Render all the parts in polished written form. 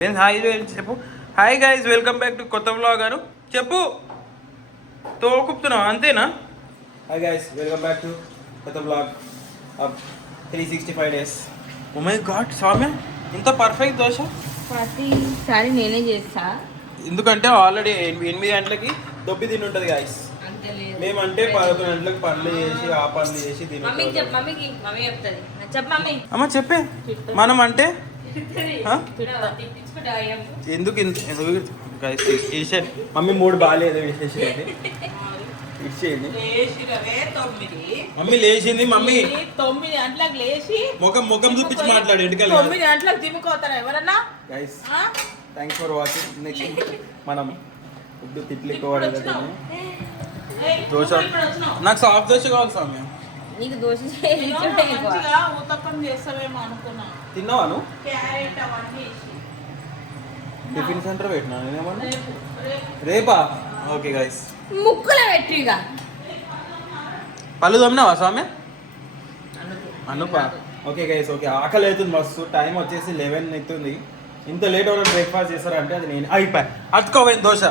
Hi చెప్పు. Hi guys, welcome back to కొత్త vlog. అను చెప్పు, తోకుతున్నావు అంతేనా? Hi guys, welcome back to కొత్త blog of 365 days. Oh my god Swami, ఇంత పర్ఫెక్ట్ దోశ ప్రతిసారి నేనే చేస్తా. ఎందుకంటే ఆల్రెడీ 8 గంటలకి దొబ్బి తిని ఉంటుంది గాయస్. మేమంటే 11 గంటలకు పనులు చేసి ఆ పనులు చేసి తిని. అమ్మ చెప్పే, మనం అంటే ఎందుకు మమ్మీ మూడు బాగాలేదు విశేషండి. ఇచ్చేయండి. మమ్మీ లేచింది. మమ్మీ 9 గంటలకు లేచి ముఖం చూపించి మాట్లాడు. 9 గంటలకు తిమ్ముకోతారా ఎవరన్నా? Guys thanks for watching. Next మనం ఫుడ్ తిట్లు ఎక్కువ దోశ. నాకు సాఫ్ట్ దోశ కావాలి స్వామి. నీకు దోశ ఊతప్పం చేస్తావేమో అనుకున్నా. తిన్నావాను? క్యారెట్ అవన్నీ టిఫిన్ సెంటర్ పెట్టినా నేనేమన్నా రేపా? ఓకే గైస్, ముక్కులు పెట్టిగా పళ్ళు తోమినావా స్వామి? అనుపా. Okay guys, okay. ఆకలి అవుతుంది మస్తు. టైం వచ్చేసి 11 అవుతుంది. ఇంత లేట్ అవుతుంది బ్రేక్ఫాస్ట్ చేస్తారంటే అది నేను అయిపోయి అతుకోపోయింది దోశ.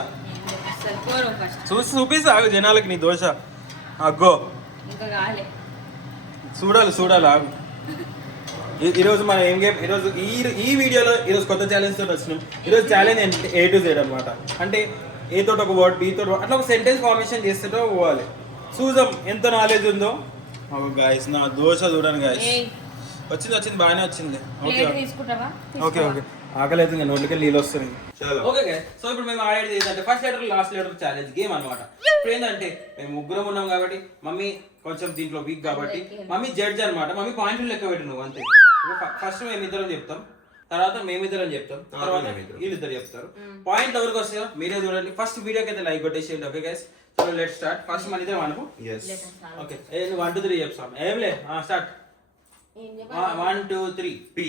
చూపిస్తా జనాలకి నీ దోశ. అగ్గో ఇంకా కాలే, చూడాలి ఆగు. ఈరోజు మనం ఏం గేమ్, ఈరోజు ఈ వీడియోలో ఈరోజు కొత్త ఛాలెంజ్ తోటి వచ్చినాం. ఈరోజు ఛాలెంజ్ అంటే A to Z అనమాట. అంటే ఏ తోటి ఒక వర్డ్, బి తోటి అట్లా ఒక సెంటెన్స్ ఫార్మేషన్ చేస్తూ పోవాలి. చూద్దాం ఎంత నాలెడ్జ్ ఉందో. గాయస్ నా దోశ చూడండి గాయస్. వచ్చింది బాగానే వచ్చింది. ఓకే ఆకలి అయితే నోట్లకి నీళ్ళు వస్తున్నాయి. ఓకే గైస్, సో ఇప్పుడు మేము ఆడేది ఏంటంటే first letter last letter challenge game అనమాట. ఇప్పుడు ఏంటంటే మేము ముగ్గురం ఉన్నాం కాబట్టి మమ్మీ కొంచెం దీంట్లో వీక్ కాబట్టి మమ్మీ జడ్జ్ అనమాట. మమ్మీ పాయింట్లు లెక్క పెట్టు నువ్వు అంతే. ఫస్ట్ మేమిద్దరం చెప్తాం, తర్వాత మేమిద్దరం చెప్తాం, తర్వాత వీళ్ళిద్దరు చెప్తారు. పాయింట్ ఎవరికి వస్తాయో మీరే చూడండి. ఫస్ట్ వీడియోకి అయితే లైక్ కొట్టేసేయండి. Okay guys, so let start. First మన ఇద్దరం అనుకో. ఓకే 1 2 3 చెప్తాం. ఏం స్టార్ట్. 1 2 3 పి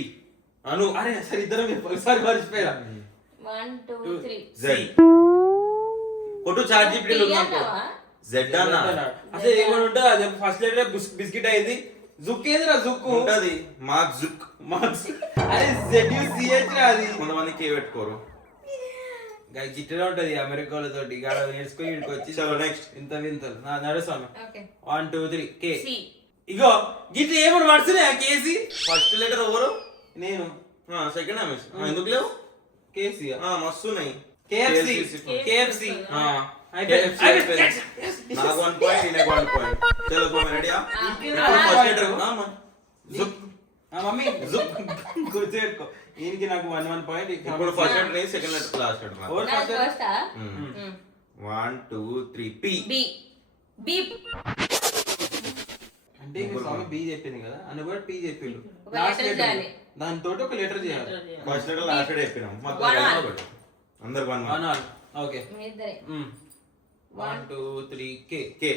అను. అరే సరే ఇద్దరం ఒకసారి మర్చిపోయా. 1 2 3 Z. ఫోటో చార్జ్ జీపీటీలో Z అన్న. అసలు ఏమని ఉంటుంది అది ఫస్ట్ లెటర్ బిస్కెట్ అయింది. జుక్ ఏదిరా? జుక్ ఉంటది. మార్క్ జుక్. అరే ZUCH రా అది. కొంతమంది కే పెట్టుకోరు. జిట్టనే ఉంటది అమెరికాలతోటి. నేర్చుకుని ఇక్కడికి వచ్చి చలో నెక్స్ట్. ఇంత వింతలు నడుస్తాను. 1 2 3 కే. ఇగో గిట్ల ఏమని మర్చినా కేసీ. ఫస్ట్ లెటర్ ఎవరు? నేను. సెకండ్ ఆమె ఎందుకు లేవు? కేసీ మస్తున్నాయి. KFC. నాకు 1 పాయింట్, ఈయనకు 1 పాయింట్. చలో రెడీయా? First letter జుక్. మమ్మీ గుర్తుపెట్టుకో. ఈయనకి నాకు 1 పాయింట్. ఇప్పుడు ఫస్ట్ లెటర్ ని, second letter last letter. 1 2 3 P. అంటే స్వామి బి చెప్పింది కదా, అని కూడా పి చెప్పిండు. లాస్ట్ లెటర్ దాంతో ఒక లెటర్ చేయాలి. ఫస్ట్ లెటర్ లాస్ట్ లెటర్ చెప్పినాం. అందరు 1 1. Okay 1 2 3 K. K.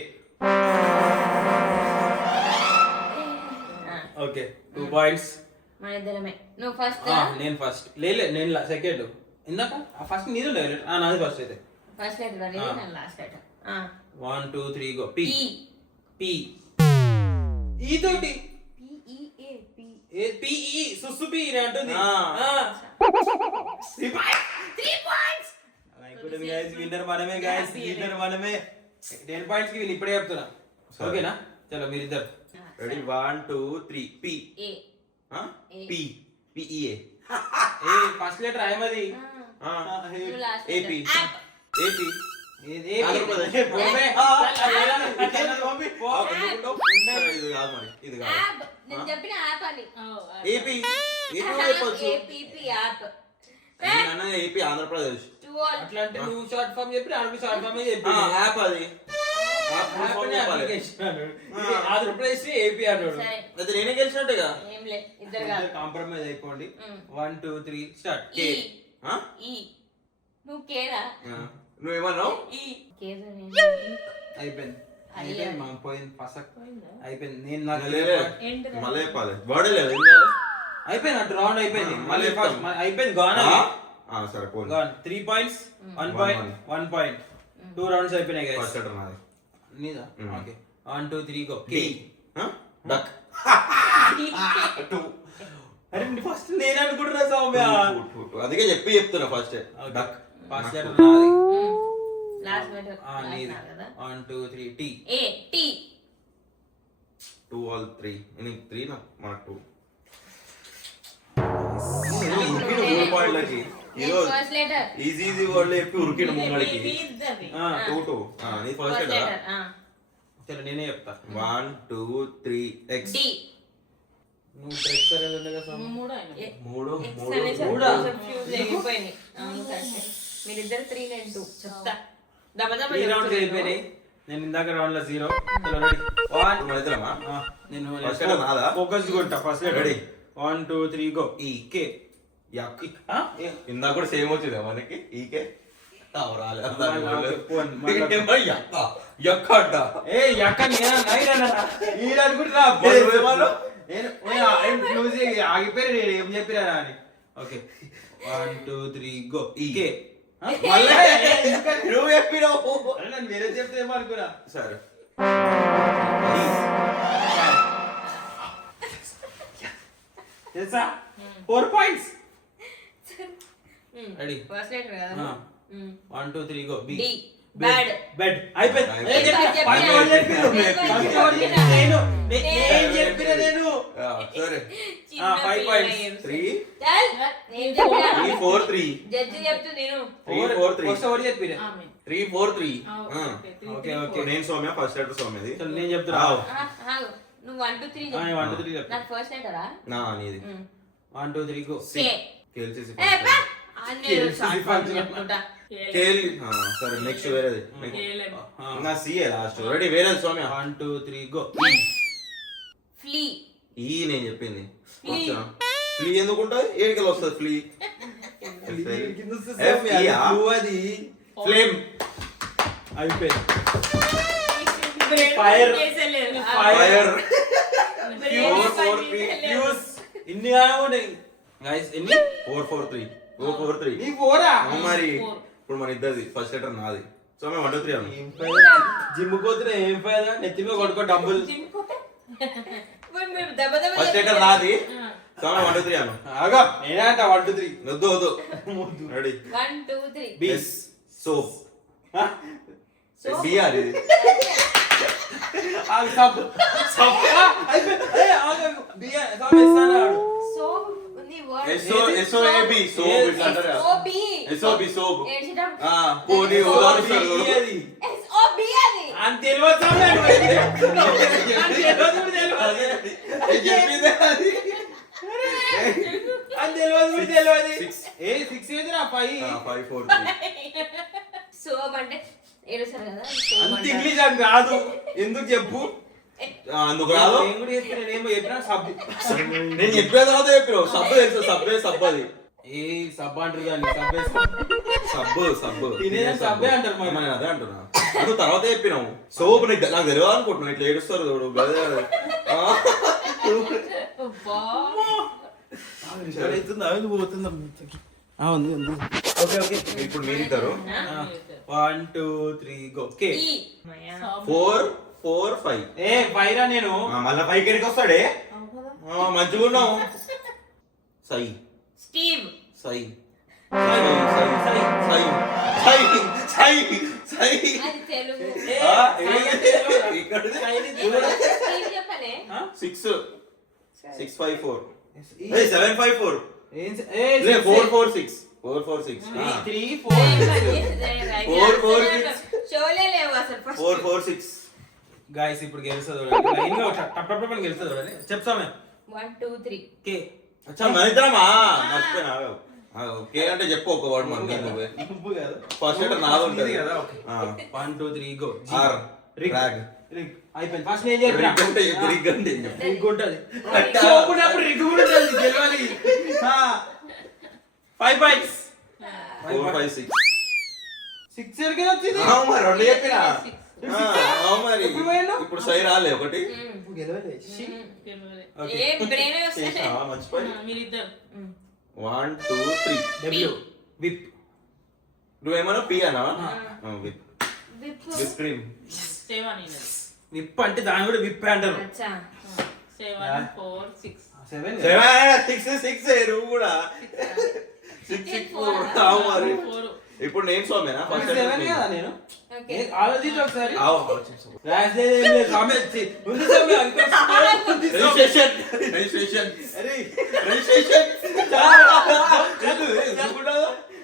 Okay 2 points. నువ్వు ఫస్ట్. నేను ఫస్ట్. నేను సెకండ్. ఇందాక ఫస్ట్ నీది లేదు. నాది ఫస్ట్ అయితే. First letter last letter. 1 2 3 go. P. P E తోటి పిఈ సుసుపి అంటుంది. విన్నర్ మనమే గైస్, విన్నర్ మనమే. 10 పాయింట్స్ కి వీళ్ళు ఇప్పుడే చెప్తున్నా. ఓకేనా? చలో మీరిద్దరు ready. 1 2 3 P. P P E A. First letter ఆయమది. ఏపీ. ఏపీ. ఆంధ్రప్రదేశ్. ఇది కాదు. నేను చెప్పిన యాప్ అని. ఏపీ. ఏపీ ఆంధ్రప్రదేశ్. అట్లా అంటే నువ్వు షార్ట్ ఫామ్ చెప్పి ఆడికి షార్ట్ ఫామ్ చెప్పి యాప్ అది. ఆంధ్రప్రదేశ్ ఏపీ అన్నాడు. అయితే నేనే గెలిచినట్టుగా. కాంప్రమైజ్ అయిపోండి. 1 2 3 స్టార్ట్. కే. నువ్వు కేరా? నువ్వేమన్నావు? అయిపోయింది. పోయింది పసక్ అయిపోయింది. నేను మళ్ళీ చెప్పాలి. వర్డ్ లేదు. ఏం చేయాలి? అయిపోయింది. అటు రౌండ్ అయిపోయింది. మళ్ళీ అయిపోయింది. గాన్. సరే 3 పాయింట్స్. 1 point 1 point. 2 రౌండ్స్ అయిపోయినాయి గైస్. ఫస్ట్ లెటర్ నాది. నీదా? Okay 1 2 3 go. కే. డక్. 2. అరే ఫస్ట్ నేను అనుకుంటున్నా సౌమ్య. అందుకే చెప్తున్నా ఫస్ట్ డక్. ఫస్ట్ లెటర్ నాది. లాస్ట్ లెటర్ నీది. కదా 1 2 3 టీ. ఏ టీ 2 all 3 నేను 3 నా మనకు 2 3 పాయింట్లకి ఈరోజు ఫస్ట్ లెటర్ ఈజీ వర్డ్ చెప్పి ఉరికిన ముంగడికి ఇద్దరిది 2 2 నీ ఫస్ట్ ఫస్ట్ లెటర్ లెటర్ సరే నేనే చెప్తా. 1 2 3 x డి నువ్వు ట్రెక్ సరేది ఉండే కదా సౌమ్య. 3 మూడా? అయిపోయింది అవును కరెక్ట్ మీరిద్దరు 3 నేను 2 చెప్తా దబ దబ 3 రౌండ్స్ అయిపోయినాయి. నేను ఇందాక రౌండ్ లో 0. చలో రెడీ. 1 మన ఇద్దరమా నేను First letter నాదా? ఫోకస్ కొంటా. First letter Ready? 1 2 3 గో. ఈ కే. యక్ ఆ? ఇందాక కూడా సేమ్ వచ్చింది మనకి ఈకే ఏ యక్క నేనా నైరన్నా ఈడ అనుకుంటున్నా నేను క్లూజ్ ఆగిపోయి నేను ఏం చెప్పినా అని. Okay 1 2 3 go. ఈ కే. మళ్ళీ నువ్వు చెప్పినావు నన్ను వేరే చెప్తే ఏమనుకున్నా. సరే తెలుసా 4 పాయింట్స్. రెడీ ఫస్ట్ లెటర్ కదా 1 2 3 go. B D bad bed అయిపోయింది. అయిపోయింది. ఏ చెప్పినా? ఫస్ట్ వన్ చెప్పినా. ఫస్ట్ వన్ చెప్పినా నేను. నేను చెప్పినా నేను. సరే 5 పాయింట్స్. 3 చల్ నేను చెప్పినా 3 4 3 జడ్జి చెప్తూ నేను 3 4 3 ఫస్ట్ ఒకటి చెప్పినా. 3 4 3 ఓకే ఓకే నేను సౌమ్య ఫస్ట్ లెటర్ సౌమ్యది చలో నేను చెప్తున్నా. ఆగు నువ్వు 1 2 3 ఆ, నేను 1 2 3 చెప్తా. నాకు ఫస్ట్ లెటరా నా నీది 1 2 3 గో. కే కేల్చేసి ఏ పా అన్నేరు షార్ట్ ఫామ్ చెప్పుకుంటా కేల్ సరే నెక్స్ట్ వేరేది నా సి లాస్ట్ రెడీ వేరేది సౌమ్య 1 2 3 గో. ఫ్లీ ఈ నేను చెప్పింది Flea. ఫ్లీ ఎందుకు ఉంటుంది ఏడికల్ వస్తుంది ఫ్లీ అది ఫ్లేమ్ అయిపోయింది. Fire. Fire Fuse. ఇన్ని ఉన్నాయి గైస్. ఎన్ని 4 4 3 4 4 3 నీ పోరా మరి ఇప్పుడు మన ఇద్దరిది ఫస్ట్ లెటర్ నాది సౌమ్య 1 2 3 అను జిమ్ పోతున్నా ఏం ఫైదా. నెత్తి మీద కొడుకో డబ్బులు. ఫస్ట్ లెటర్ నాది సౌమ్య 1 2 3 అను ఆగా నేనే అంట 1 2 3 వద్దు వద్దు రెడీ 1 2 3 బీస్ సోప్ బి అది ఆగు సబ్ సబ్ అయిపోయి ఆగు బియా సబ్ ఇస్తాడు. సో ఉంది వర్డ్ SOAB సోప్ ఇట్లా అంటారు SOB SOB సోప్ ఏడ్చేటప్పుడు పోనీ ఉదాహరణ అది SOB అది అని తెలియదు చెప్పిందే అది అని తెలియదు. ఏ 6 ఏదిరా 5 5 4 3 సోబ్ అంటే ఏడుస్తారు కదా అంత ఇంగ్లీష్ అని రాదు. ఎందుకు చెప్పు. అందుకు రాదు నేను కూడా చెప్పిన నేనేమో చెప్పినా సబ్. నేను చెప్పిన తర్వాత చెప్పినావు సబ్బు తెలుసు సబ్బు అది ఏ సబ్ అంటారు కానీ సబ్బే తినేదని సబ్బే అంటారు మరి. నేను అదే అంటున్నా నువ్వు తర్వాత చెప్పినావు సోపు నీకు నాకు తెలియదు అనుకుంటున్నావు ఇట్లా ఏడుస్తారు చూడు గదే అది. ఓకే ఓకే ఇప్పుడు మీరిద్దరు 1 2 3 గో. కే. ఈ 4 4 5 ఏ పైరా నేను మళ్ళా పైకి ఎడికి వస్తాడే మంచిగా ఉన్నావు సై స్టీవ్ సై సై సై సై సై సై సై అది తెలుగు ఇక్కడ స్టీవ్ చెప్పలే 6 6 5 4 7 5 4 ఏ 4 4 6 4 4 6 3 4 4 4 షోలే లేవు అసలు ఫస్ట్ 4 4 6 గాయ్స్ ఇప్పుడు గెలుస్తుంది చూడండి. లైన్ గా టప్ టప్ టప్ అని గెలుస్తుంది చూడండి. చెప్తామే 1 2 3 కే. అచ్చా మనిద్దరమా మర్చిపోయినా కే అంటే చెప్పు ఒక వర్డ్ మనకి నువ్వే నువ్వు కాదు ఫస్ట్ లెటర్ నాది ఉంటుంది ఇది కదా. Okay 1 2 3 go. R rig rag rig అయిపోయింది. ఫస్ట్ నేను చెప్పినా రిగ్ అంటే ఏం చెప్పు? రిగ్ ఉంటది. చూపునప్పుడు రిగ్ కూడా ఉంటది గెలవాలి. 5 పాయింట్స్ 4 5 6 6 ఎర్కే వచ్చింది. మరి రెండు చెప్పినా మరి ఎప్పుడు పోయిండు? ఇప్పుడు సై రాలే ఒకటి ఇప్పుడు గెలవాలి. షీ. ఓకే. ఏ బ్రెయిన్ వస్తాయి చేసినావా? మర్చిపోయి మీరిద్దరు 1 2 3 డబ్ల్యూ విప్. నువ్వేమన్నా పి అన్నావా whip whip whip cream seven whip అంటే దాని కూడా విప్ అంటారు. అచ్చా 7 4 6 7 6 నువ్వు కూడా 6 మరి ఇప్పుడు నేను సోమేనా ఫస్ట్ 7 కదా నేను ఓకే ఆలోచించు ఒకసారి ఆలోచించు రిజిస్ట్రేషన్ రిజిస్ట్రేషన్ అరే రిజిస్ట్రేషన్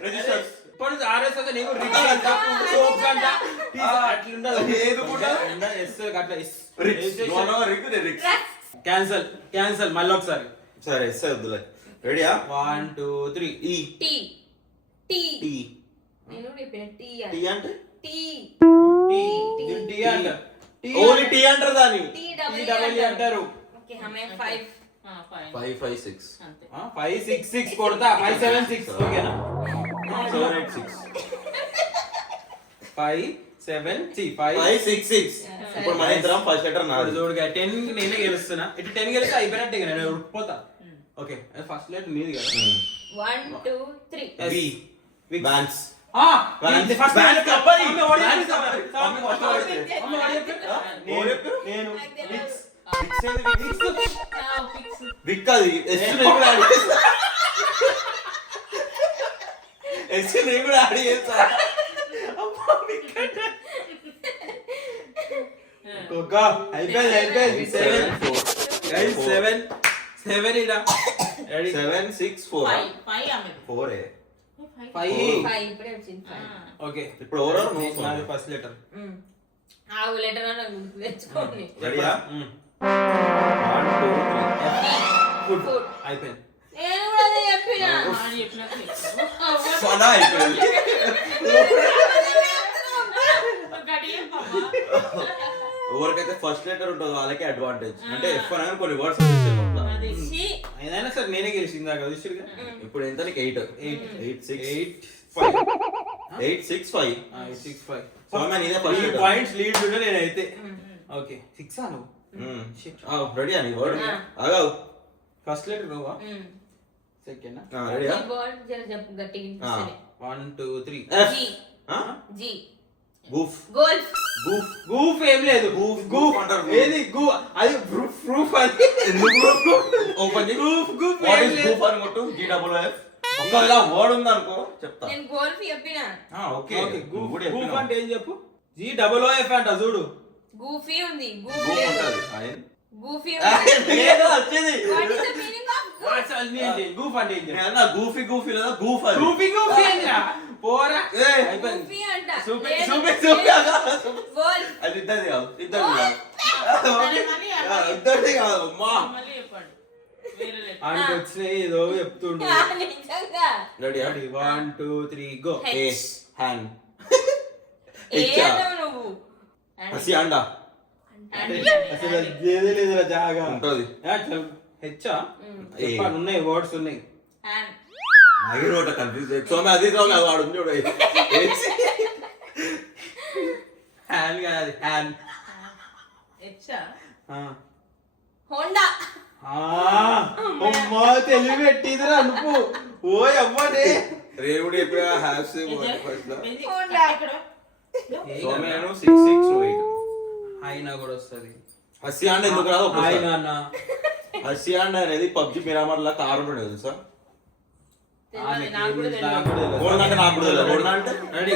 రిజిస్టర్ ఇప్పుడు ఆర్ఎస్ నీకు రిక్స్ అంట సోప్స్ అంట అట్లుండదు ఏది కూడా ఎస్ అట్లా రిక్స్ క్యాన్సల్ మళ్ళీ ఒకసారి సరే ఎస్ వద్దులే రెడీయా 1 2 3 ఈ టీ టీ టీ నేను చెప్పిన టీ టీ అంటే టీ టీ అంట ఓన్లీ టీ అంటారు దాన్ని టీ టీ డబల్ అంటారు ఓకే हमें 5 5 5 6 అంతే 5 6 6 కొడతా 5 7 6 ఓకేనా 7 8 6 5 7 5 5 6 6 ఇప్పుడు మన ఇద్దరం ఫస్ట్ లెటర్ నాది జోడుగా 10 నేనే గెలుస్తున్నా ఇటు 10 గెలిస్తే అయిపోయినట్టే ఇక నేను ఉడిపోతా ఓకే ఫస్ట్ లెటర్ నీది కదా 1 2 3 బి బ్యాన్స్ ఫస్ట్ Vans కప్పని. నేను విక్ అది ఎస్ నేను కూడా ఆడి చేస్తా అయిపోయింది 7 ఇడా రెడీ 7 6 4 4 5 ఇప్పుడే వచ్చింది 5 ఓకే ఇప్పుడు ఎవరో నాది ఫస్ట్ లెటర్ ఆగు లెటర్ అన్న గుర్తు తెచ్చుకోండి రెడీయా 1 2 3 ఫుడ్ అయిపోయింది నేను కూడా అదే చెప్పినా ఫనా అయిపోయింది ఎవరికైతే ఫస్ట్ లెటర్ ఉంటుందో వాళ్ళకి అడ్వాంటేజ్ అంటే ఎఫ్ అనగానే కొన్ని వర్డ్స్ ఏదైనా సరే నేనే గెలిచింది దాకా చూసిరుగా ఇప్పుడు ఎంత నీకు 8 8 6 5 6 5 సో మ్యాన్ ఇదే ఫస్ట్ లెటర్ పాయింట్స్ లీడ్ ఉండే నేనైతే ఓకే 6 ఆ నువ్వు రెడీ అని వర్డ్ ఆగావు ఫస్ట్ లెటర్ నువ్వా సెకండ్ రెడీయా వర్డ్ జర చెప్పు గట్టిగా 1 2 3 ఎఫ్ జీ ఆ G goof golf goof goof ఏం లేదు గూఫ్ అంటారు. ఏది గూ అది ప్రూఫ్ అది ఓపెన్ గూఫ్ వాట్ ఏం ఇస్ లేదు గూఫ్ అని కొట్టు GWF ఒకవేళ వర్డ్ ఉంది అనుకో చెప్తా నేను గోల్ఫ్ చెప్పినా ఓకే ఓకే గూఫ్ కూడా గూఫ్ చెప్పినా. అంటే ఏం చెప్పు GOOF అంట చూడు గూఫీ ఉంది గూఫ్ గూఫ్ లేదు ఉంటది ఆయన గూఫీ ఏదో వచ్చింది what is the meaning of goof అంటే ఏం చెప్పు నేనన్నా గూఫీ గూఫీ లేదా గూఫ్ అది గూఫీ ఏందిరా పోరా ఏయ్. అయిపోయింది గూఫీ అంట చూపి, లేదు, చూపి, లేదు. చూపి. గోల్ఫ్ అది ఇద్దరిది కాదు ఇద్దరిది కాదు ఇద్దరిది కాదు అమ్మా ఆయనకి వచ్చినాయి ఏదో చెప్తుండు నిజంగా రెడీ 1 2 3 గో ఏ హ్యాండ్ ఏదో నువ్వు హసి అండా అసలు అది ఏదే లేదురా జాగా ఉంటది హెచ్చా చెప్పాను ఉన్నాయి వర్డ్స్ ఉన్నాయి హ్యాండ్ ఆగిరోట కన్ఫ్యూజ్ సోమే అది సోమే అది వాడు చూడు హ్యాండ్ కాదు హ్యాండ్ హోండా అమ్మా తెలివి పెట్టిదిరా అనుకో ఓ అమ్మనే రేవుడు చెప్పిన హ్యాస్ హోండా సోమే 6 6 8 అయినా కూడా వస్తుంది హసి అండ ఎందుకు రాదు ఆయన అన్న హసి అండ అనేది పబ్జి మిరామర్ లా కారు ఉండేది తెలుసా నాకు కూడా తెలియదు ఓన్ అంటే నాకు కూడా తెలియదు ఓన్ అంటే రెడీ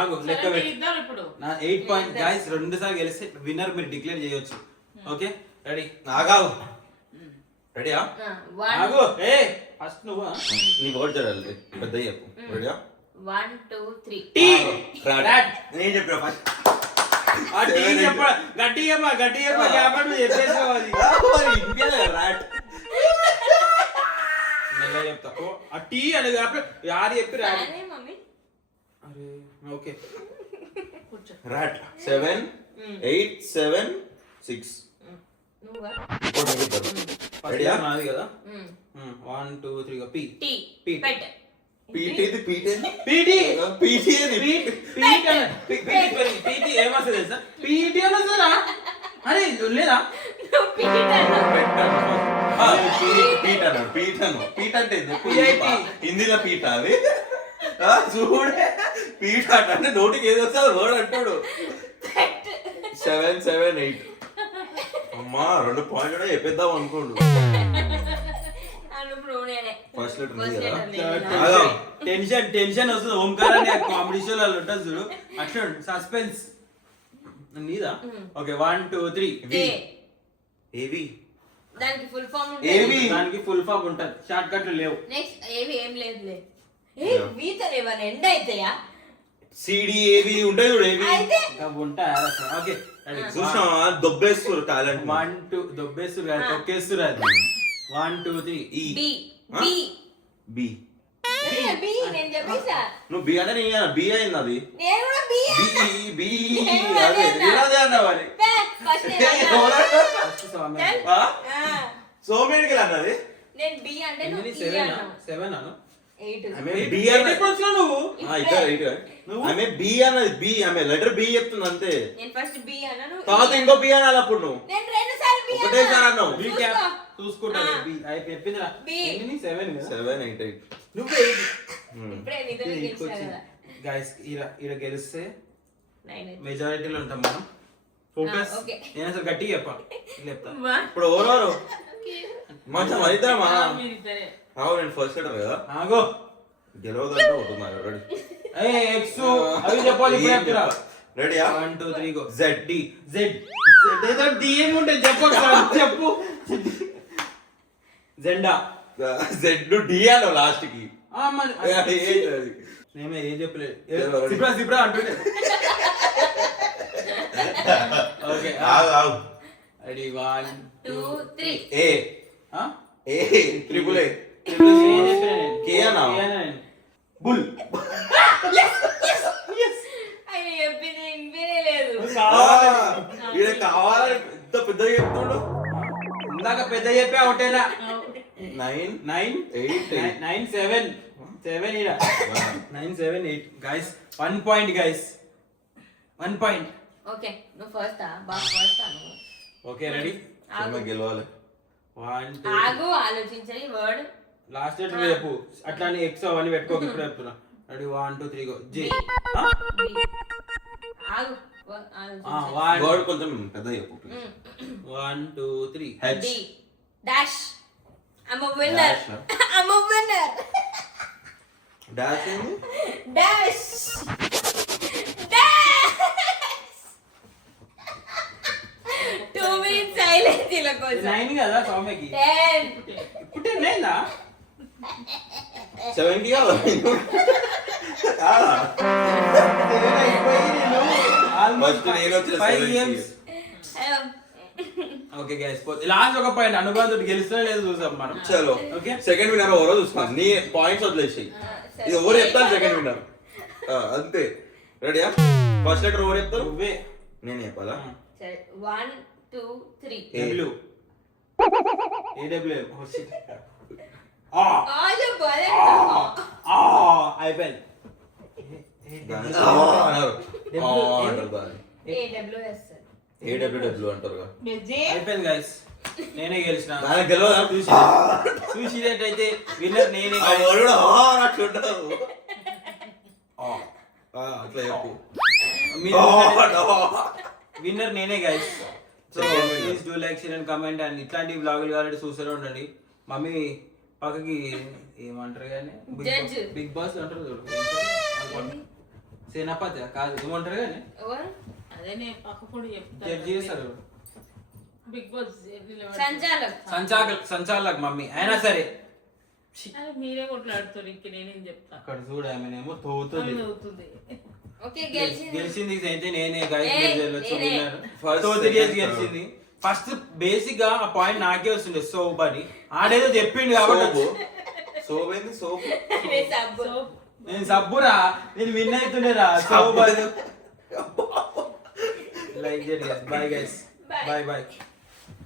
ఆగు లెక్క పెట్టు నా 8 పాయింట్ గైస్ రెండు సార్లు గెలిస్తే విన్నర్ మీరు డిక్లేర్ చేయొచ్చు ఓకే రెడీ ఆగావు రెడీయా ఆగు ఏ ఫస్ట్ నువ్వు నీ వర్డ్ జరగాలి పెద్ద చెప్పు రెడీయా 1 2 3 టీ రాట్ నేను చెప్పిన ఫస్ట్ ఆ టీ చెప్ప గట్టి చెప్ప కాబట్టి నువ్వు చెప్పేసావు అది రాట్ మెల్లగా చెప్తా ఓ ఆ టీ అని కాబట్టి యారు చెప్పి రాడు అనే మమ్మీ అరే ఓకే రాట్ 7 8 7 6 నువ్వా రెడీ నాది కదా 1 2 3 గో పీ టీ పీ పెట్ పీటేది పీటేది పీటీ పీటేది పీటీ ఏమొస్తుంది తెలుసా పీటీ అని వస్తుందా అరే లేదా నువ్వు పీట్ అన్నావు పీట అంటే PIT. హిందీలో పీట అది చూడే పీట అంటే నోటికి ఏది వస్తే అది వర్డ్ అంటాడు 7 7 8 అమ్మా 2 పాయింట్ కూడా చెప్పేద్దాం అనుకోండు ఇప్పుడు నేనే ఫస్ట్ లెటర్ First కదా letter నేనే. ఆగా. టెన్షన్ వస్తుంది ఓంకార్ అనే కామెడీ షో వాళ్ళు ఉంటుంది చూడు అట్లా సస్పెన్స్ నీదా ఓకే 1 2 3 ఏ. ఏవి దానికి ఫుల్ ఫామ్ ఏవి? దానికి ఫుల్ ఫామ్ ఉంటది షార్ట్ కట్లు లేవు నెక్స్ట్ ఏవి ఏం లేదులే ఏ Yeah. వీతో ఏమైనా ఎండ్ అయితాయా సిడి ఏవి ఉంటాయి చూడు ఏవి అయితే ఇంకా ఉంటాయి ఓకే చూసినా దొబ్బేస్తారు టాలెంట్ 1 2 దొబ్బేస్తురు కదా తొక్కేస్తురు అది 1 2 3 ఈ బి ఆ? బి బి బి నేను చెప్పేసా నువ్వు బి అంటే నేను బి అయింది అది నేను కూడా బి బి బి నేను అదే అన్నా. నేను అదే అన్నా మరి ఫస్ట్ ఫస్ట్ సౌమ్య సోమేడికి అన్నది నేను బి అంటే నువ్వు ఎన్ని ఈ 7 అన్నావు 7 అను 8 ఆమె ఎయిట్ బి ఎప్పుడు వచ్చినావు నువ్వు నువ్వు? ఆమె బి అన్నది బి ఆమె లెటర్ బి చెప్తుంది అంతే నేను ఫస్ట్ బి అన్నాను తర్వాత ఇంకో బి అనాలి అప్పుడు నువ్వు నేను రెండు సార్లు బి ఒకటేసారి అన్నావు. బి క్యాప్ చూసుకుంటా చెప్పిందిరా B. ఎన్ని 7 కదా 7 8 8 నువ్వు ఇప్పుడే నీతో గెలిచా కదా గైస్ ఈడ గెలిస్తే 9 మెజారిటీలో ఉంటాం మనం ఫోకస్ ఆ, okay. నేను అసలు గట్టిగా చెప్తా ఇప్పుడు ఎవరెవరు మంచిగా మరిద్దామా అవు నేను ఫస్ట్ లెటర్ కదా ఆగో గెలవదంటే అవుతున్నారు రెడీ ఏ ఎక్స్ అవి చెప్పాలి ఇప్పుడు చెప్తురా రెడీయా 1 2 3 గో జెడ్ డి జెడ్ ఏదో డి ఏమి ఉంటుంది చెప్పు చెప్పు జెండా జెడ్ డి అను లాస్ట్ కి మరి అది నేమే ఏం చెప్పలేదు తెలియదు. సిప్రా అంటుండే ఓకే ఆగు ఆగు రెడీ 1 2 3 ఏ ఆ ఏ ట్రిపుల్ ఏ K అన్నా? బుల్ ఆయన చెప్పింది వినిపించే లేదు ఈడ కావాలని పెద్ద పెద్దగా చెప్తుండు ఇందాక పెద్ద చెప్పా ఒకటేనా 9 9 8 9 7 7 ఇరా 9 7 8 guys 1 point guys 1 point okay నువ్వు ఫస్ట్ బాగా ఫస్ట్ అను ఓకే రెడీ సినిమా గెలవాలి 1 2 ఆగు ఆలోచించని వర్డ్ లాస్ట్ లెటర్ చెప్పు అట్లా అని ఎక్స్ అవన్నీ పెట్టుకోక ఇప్పుడు చెప్తున్నా రెడీ 1 2 3 గో జే ఆగు వర్డ్ కొంచెం పెద్ద చెప్పు please. 1 2 3 H D dash I'm a winner Dash, huh? I'm a winner dash ఏంది డాష్ డాష్ 2 minutes silence ఇలా కోసం 9 కదా సౌమ్యకి 10 ఇప్పుడు 10 అయిందా 70 కాదా ఆల్మోస్ట్ First నేను వచ్చేసి 5 70. గేమ్స్ ఓకే గైస్ లాస్ట్ ఒక పాయింట్ అనుబంధుడు గెలుస్తున్నా లేదు చూసాం మనం చలో ఓకే సెకండ్ విన్నర్ ఎవరో చూస్తాం నీ పాయింట్స్ వదిలేసి ఇది ఎవరు చెప్తాను సెకండ్ విన్నర్ అంతే రెడీయా ఫస్ట్ లెటర్ ఎవరు చెప్తారు నువ్వే నేను చెప్పాలా సరే 1 2 3 డబ్ల్యూ ఏడబ్ల్యూ ఓ షిట్ ఆజో బరే అయిపోయింది అన్నారు అంటారు దాన్ని AWS ఏడబ్ల్యూడబ్ల్యూ అంటారు అయిపోయింది గైస్ నేనే గెలిచిన నాకు గెలవదా చూసినట్టయితే విన్నర్ నేనే ఆ వరుడు అట్లుంటావు అట్లా చెప్పు విన్నర్ నేనే guys so please do like share and comment and ఇట్లాంటి వ్లాగులు కావాలంటే చూస్తూనే ఉండండి మమ్మీ పక్కకి ఏమంటారు కానీ Judge. బిగ్ బాస్ అంటారు చూడు సేనాపతి కాదు ఏమంటారు కానీ ఎవరు అదే నేను పక్కపొడి చెప్తాను. జడ్జి చేస్తారు బిగ్ బాస్ సంచాలక్ మమ్మీ అయినా సరే అరే మీరే కొట్లాడుతారు ఇంక నేనేం చెప్తా అక్కడ చూడు ఆమెనేమో తోగుతుంది ఆమె అవుతుంది ఓకే గెలిచింది గెలిచింది అయితే నేనే గైస్ ఏయ్, నేనే. First, second, గెలిచింది ఫస్ట్ బేసిక్ గా ఆ పాయింట్ నాకే వస్తుండే సోప్ అని ఆడేదో చెప్పిండు కాబట్టి సోప్ ఏంది సోప్ అరే సబ్బు నేను సబ్బురా నేను విన్ అవుతుండేరా సోప్ అని లైక్ చేయండి bye guys Bye. Bye bye